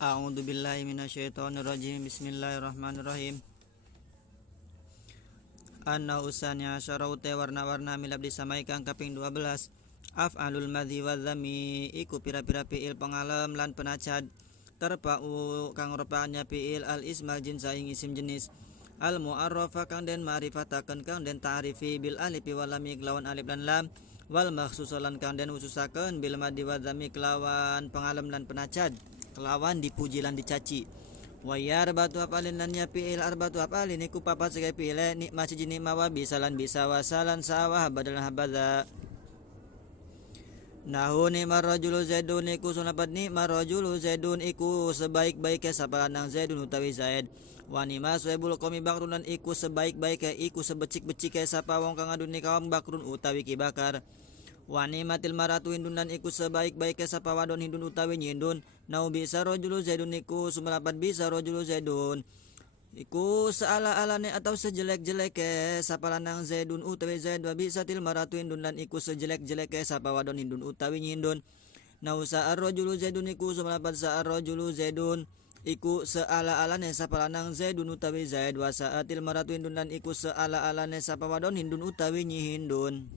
A'udzu billahi minasyaitonir rajim. Bismillahirrahmanirrahim. Anna usanya syaraute warna-warna milab disamaikan kaping 12. Af'alul madhi wa dzami iku pira-pira fiil pengalem lan penacad. Terpa'u kang rupaannya fiil al ismal jinsa ing isim jenis. Al mu'arrafa kang den ma'rifataken kang den ta'rifi bil alif wal lam kelawan alif lan lam. Wal makhsusalan kang den khususaken bil madhi wa dzami kelawan pengalem lan penacad. Kelawan dipuji lan dicaci. Wa yarbatu apalin lan ya fi'il arbatu apalin iku papat segai fi'il nikmah siji nikmah wa bisalan bisa wasalan sawah badalan habadza. Nahu nikmah rajulu zaidun iku sunapat nikmah rajulu zaidun iku sebaik-baiknya sapa lanang zaidun utawi zaid. Wa nikmah suebul qomi bakrun lan iku sebaik-baiknya iku sebecik-becike sapa wong kang adune kaum bakrun utawi ki bakar. Wa nimatil maratu hindun dan iku sebaik-baiknya sapa wadon hindun utawi nyindun. Nau bisa rojulu zaidun iku sumelapat bisa rojulu zaidun iku seala-alane atau sejelek-jeleke sapa lanang zaidun utawi zaid. Wa bisa til maratu hindun dan iku sejelek-jeleke sapa wadon hindun utawi nyindun. Nau sa'ar rojulu zaidun iku sumelapat sa'ar rojulu zaidun iku seala-alane sapa lanang zaidun utawi zaid. Wa sa'atil maratu hindun dan iku seala-alane sapa wadon hindun utawi nyindun.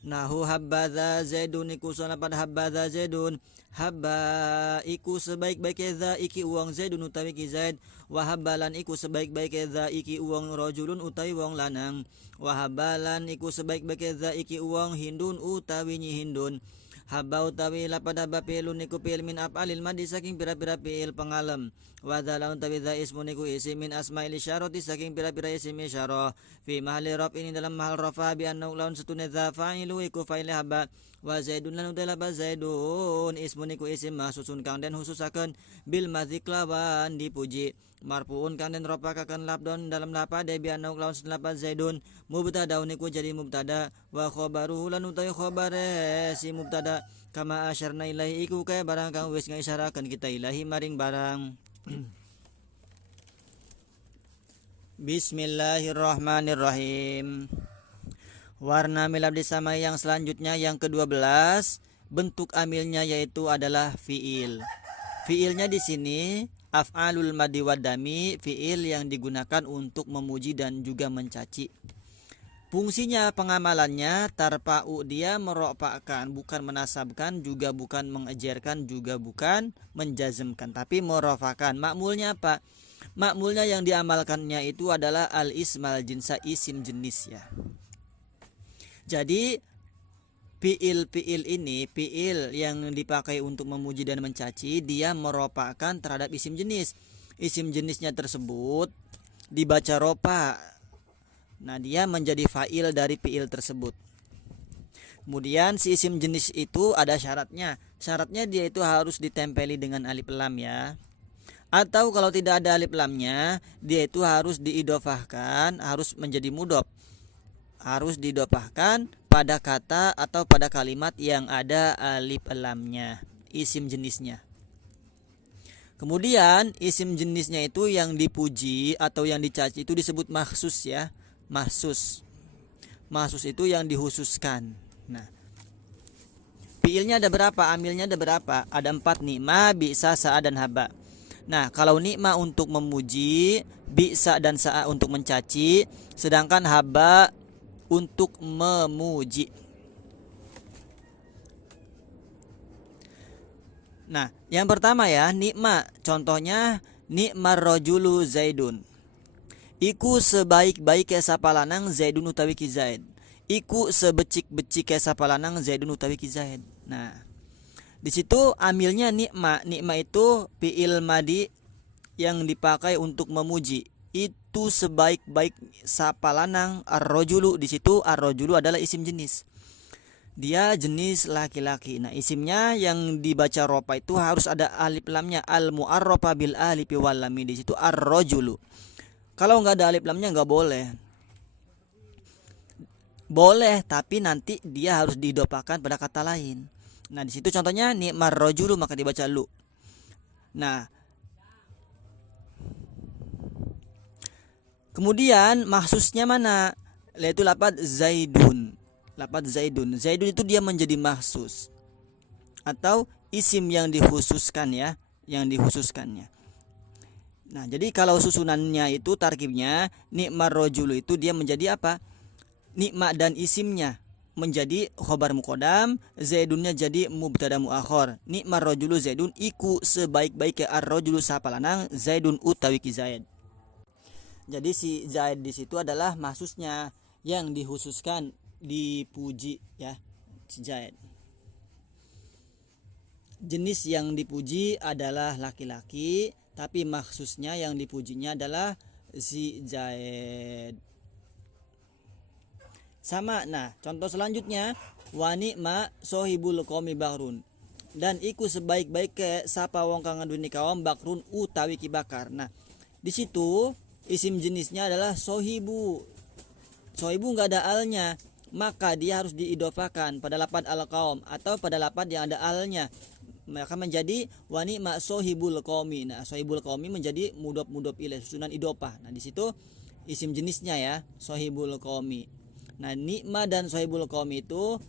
Nahu habbaza zaidun iku sanapan habbaza zaidun habba iku sebaik-baiknya za iki uang zaidun utawi ki zaid. Wa habbalan iku sebaik-baiknya za iki uang rajulun utawi wong lanang. Wa habbalan iku sebaik-baiknya za iki uang hindun utawi nyi hindun. Habba utawi lapad habba fi'lun iku fi'il min af'alil madi saking pira-pira fi'il pengalem. Wa dzala utawi dza ismun iku isim min asma'il isyarati saking pira-pira isim isyarah. Fi mahalli raf ini dalam mahal rafa bi anna laun satune dza fa'ilu iku fa'il habba. Wa zaidun lan utawi lapad zaidun ismun iku isim mahsusun kang den khususaken bil madzi lawan dipuji. Marfuun kang den ropakaken labdon dalam lapad bi anna laun satune lapad zaidun mubtada niku jadi mubtada. Wa khabaruhu lan utawi khabare si mubtada kama asyarna ilahi iku kaya barang kang wis ngisyarakeun kita ilahi maring barang. Bismillahirrahmanirrahim. Warna milab disamai yang selanjutnya yang ke-12, bentuk amilnya yaitu adalah fiil. Fiilnya di sini af'alul madi wadami, fiil yang digunakan untuk memuji dan juga mencaci. Fungsinya pengamalannya tarpa'u, dia merofakkan, bukan menasabkan, juga bukan mengejarkan, juga bukan menjazmkan, tapi merofakkan. Makmulnya apa? Makmulnya yang diamalkannya itu adalah al-ismal jinsa isim jenis ya. Jadi fiil ini, fiil yang dipakai untuk memuji dan mencaci, dia merofakkan terhadap isim jenis. Isim jenisnya tersebut dibaca rofa. Nah, dia menjadi fa'il dari fi'il tersebut. Kemudian si isim jenis itu ada syaratnya. Syaratnya dia itu harus ditempeli dengan alif lam ya. Atau kalau tidak ada alif lamnya, dia itu harus diidofahkan, harus menjadi mudhof. Harus diidofahkan pada kata atau pada kalimat yang ada alif lamnya, isim jenisnya. Kemudian isim jenisnya itu yang dipuji atau yang dicaci itu disebut makhsus ya. Mahsus itu yang dihususkan. Nah, fiilnya ada berapa, amilnya ada berapa? Ada 4 nikmah, bisa, sa'a dan haba. Nah, kalau nikmah untuk memuji, bisa dan sa'a untuk mencaci, sedangkan haba untuk memuji. Nah, yang pertama ya, nikmah. Contohnya nikmar rajulu zaidun. Iku sebaik-baik sapa lanang zaidun utawi ki zaid. Iku sebecik-becik sapa lanang zaidun utawi ki zaid. Nah, di situ amilnya nikma. Nikma itu fi'il madi yang dipakai untuk memuji. Itu sebaik-baik sapa lanang ar-rajulu. Di situ ar-rajulu adalah isim jenis. Dia jenis laki-laki. Nah, isimnya yang dibaca ropa itu harus ada alif lamnya, al-mu'arrafa bil alif wal lam. Di situ ar-rajulu. Kalau nggak ada alif lamnya nggak boleh. Boleh, tapi nanti dia harus diidofakan pada kata lain. Nah, di situ contohnya ni'mar rajulu maka dibaca lu. Nah, kemudian mahsusnya mana? Yaitu lapad zaidun. Lapad zaidun. Zaidun itu dia menjadi mahsus atau isim yang dikhususkan ya. yang dikhususkannya. Nah, jadi kalau susunannya itu tarkibnya ni'mar rajulu itu dia menjadi apa? Nikma dan isimnya menjadi khobar muqaddam, zaidunnya jadi mubtada muakhir. Nikmar rajulu zaidun iku sebaik-baik ar-rajulu sapa lanang zaidun utawi ki zaid. Jadi si zaid di situ adalah mahsusnya yang dikhususkan, dipuji ya, si zaid. Jenis yang dipuji adalah laki-laki, tapi mahsusnya yang dipujinya adalah si zaid. Sama. Nah, contoh selanjutnya wa ni'ma sohibul qaumi bakrun, dan iku sebaik-baik ke sapa wong kang nduweni kaum bakrun utawi ki bakar. Nah, di situ isim jenisnya adalah sohibu. Sohibu enggak ada alnya, maka dia harus diidofakan pada lafaz al qaum atau pada lafaz yang ada alnya, maka menjadi wa ni'ma sohibul qaumi. Nah, sohibul qaumi menjadi mudhof ilaih, susunan idofah. Nah, di situ isim jenisnya ya, sohibul qaumi. Nah, nikma dan sohibul qaum itu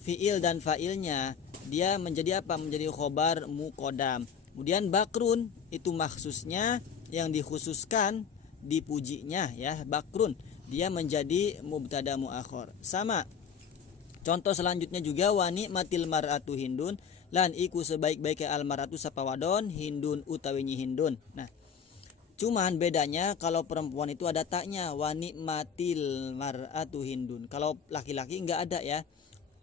fiil dan fa'ilnya dia menjadi apa? Menjadi khobar muqaddam. Kemudian bakrun itu maksusnya yang dikhususkan, dipujinya ya, bakrun dia menjadi mubtada muakhir. Sama. Contoh selanjutnya juga wa ni'matil mar'atu hindun, lan iku sebaik-baik al mar'atu sapa wadon hindun utawi nyi hindun. Nah, cuman bedanya kalau perempuan itu ada taknya, wa ni'matil mar'atu hindun. Kalau laki-laki enggak ada ya,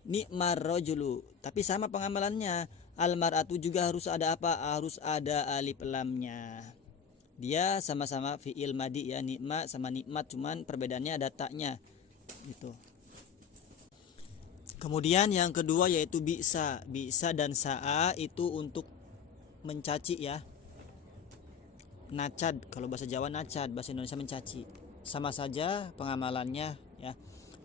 ni'mar rajulu. Tapi sama pengamalannya, al mar'atu juga harus ada apa? Harus ada alif lamnya. Dia sama-sama fi'il madi ya, ni'ma sama nikmat, cuman perbedaannya ada taknya gitu. Kemudian yang kedua yaitu bisa. Bisa dan sa'a itu untuk mencaci ya. Nacad, kalau bahasa Jawa nacad, bahasa Indonesia mencaci. Sama saja pengamalannya ya.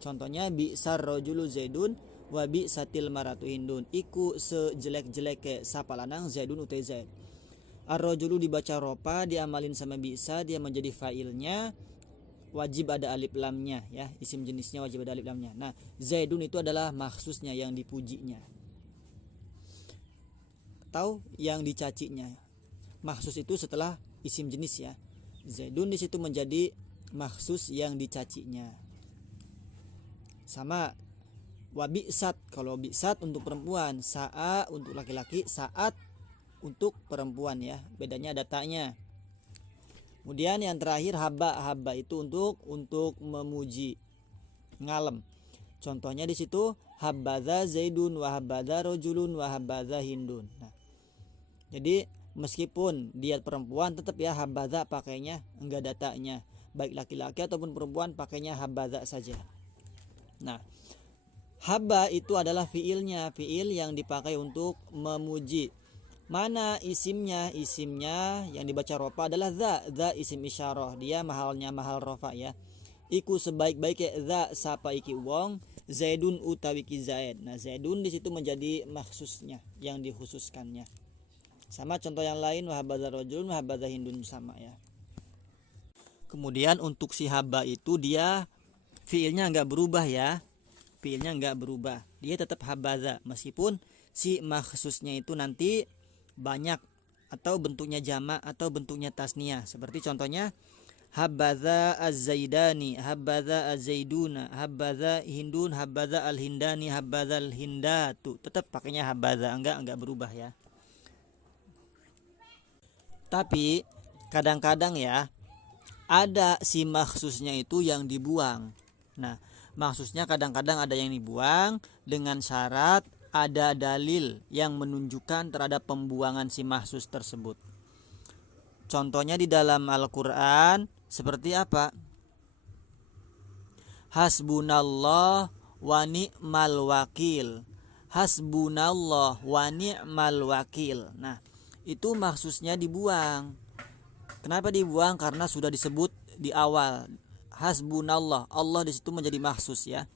Contohnya bi'sar rajulu zaidun wa bi'satil maratu hindun. Iku sejelek-jelek sapa lanang zaidun utai zaid. Ar-rajulu dibaca ropa, diamalin sama bi'sa, dia menjadi fa'ilnya, wajib ada alif lamnya ya. Isim jenisnya wajib ada alif lamnya. Nah, zaidun itu adalah maksusnya yang dipujinya atau yang dicacinya. Maksus itu setelah isim jenis ya. Zaidun di situ menjadi maksus yang dicacinya. Sama wa bi'sat, kalau bi'sat untuk perempuan, sa'a untuk laki-laki, saat untuk perempuan ya. Bedanya datanya. Kemudian yang terakhir haba itu untuk memuji, ngalem. Contohnya di situ habadza zaidun wa habadza rajulun wa habadza hindun. Nah, jadi meskipun dia perempuan tetap ya habadza pakainya enggak datanya, baik laki-laki ataupun perempuan pakainya habadza saja. Nah, haba itu adalah fiilnya, fiil yang dipakai untuk memuji. Mana isimnya? Isimnya yang dibaca rofa adalah za isim isyarah, dia mahalnya mahal rofa ya. Iku sebaik-baik za sapa iki wong zaidun utawi ki zaid. Nah, zaidun di situ menjadi maksusnya yang dikhususkannya. Sama contoh yang lain wahabadza rajulun wahabadza hindun sama ya. Kemudian untuk si haba itu dia fiilnya enggak berubah ya. Fiilnya enggak berubah. Dia tetap habadza meskipun si maksusnya itu nanti banyak atau bentuknya jamak atau bentuknya tasniyah. Seperti contohnya habadza az-zaidani, habadza az-zaiduna, habadza hindun, habadza al-hindani, habadza al-hindatu. Tetap pakainya habadza, enggak berubah ya. Tapi kadang-kadang ya ada si maksusnya itu yang dibuang. Nah, maksusnya kadang-kadang ada yang dibuang dengan syarat ada dalil yang menunjukkan terhadap pembuangan si maksus tersebut. Contohnya di dalam Al-Quran seperti apa? Hasbunallah wa ni'mal wakil. Hasbunallah wa ni'mal wakil. Nah, itu maksusnya dibuang. Kenapa dibuang? Karena sudah disebut di awal. Hasbunallah, Allah di situ menjadi maksus ya.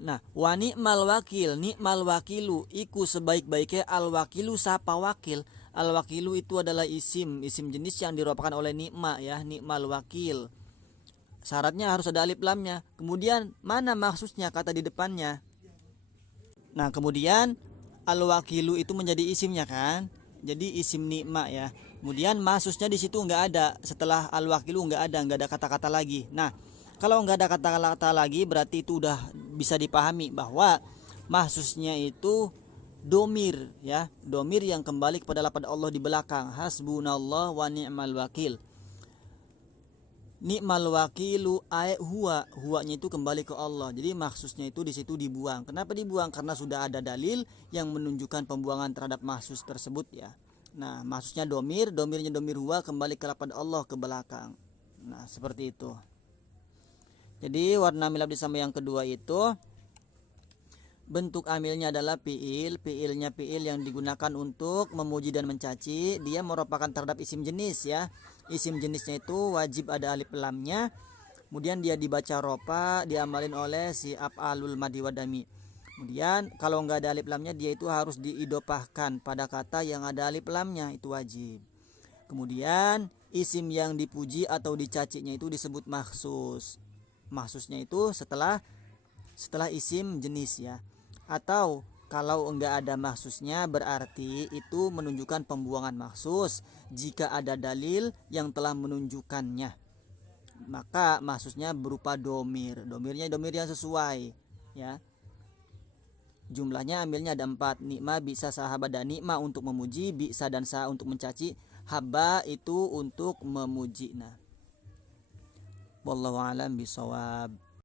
Nah, wa ni'mal wakil, ni'mal wakilu iku sebaik-baiknya al wakilu sapa wakil. Al wakilu itu adalah isim jenis yang diropakan oleh ni'ma ya, ni'mal wakil. Syaratnya harus ada alif lamnya. Kemudian mana maksusnya kata di depannya? Nah, kemudian al wakilu itu menjadi isimnya kan? jadi isim nikma ya. Kemudian mahsusnya di situ nggak ada, setelah al-wakilu nggak ada kata-kata lagi. Nah, kalau nggak ada kata-kata lagi berarti itu udah bisa dipahami bahwa mahsusnya itu domir ya, domir yang kembali kepada lafaz Allah di belakang, hasbunallah wa ni'mal wakil. Ni'mal wakilu huwanya itu kembali ke Allah. Jadi mahsusnya itu di situ dibuang. Kenapa dibuang? Karena sudah ada dalil yang menunjukkan pembuangan terhadap mahsus tersebut ya. Nah, mahsusnya domirnya domir huwa kembali ke lafaz Allah ke belakang. Nah, seperti itu. Jadi warna milab sama yang kedua itu bentuk amilnya adalah fiilnya fiil yang digunakan untuk memuji dan mencaci. Dia merupakan terhadap isim jenis ya. Isim jenisnya itu wajib ada alif lamnya. Kemudian dia dibaca ropa, diamalin oleh si af'alul madi wadami. Kemudian kalau nggak ada alif lamnya dia itu harus diidopahkan pada kata yang ada alif lamnya, itu wajib. Kemudian isim yang dipuji atau dicacinya itu disebut mahsus. Mahsusnya itu setelah isim jenis ya. Atau kalau enggak ada mahsusnya berarti itu menunjukkan pembuangan mahsus. Jika ada dalil yang telah menunjukkannya, maka mahsusnya berupa domir. Domirnya domir yang sesuai ya. Jumlahnya ambilnya ada 4. Nikma, bisa, sahabat dan nikma untuk memuji, bisa dan sa untuk mencaci, haba itu untuk memuji. Nah, wallahu alam bisawab.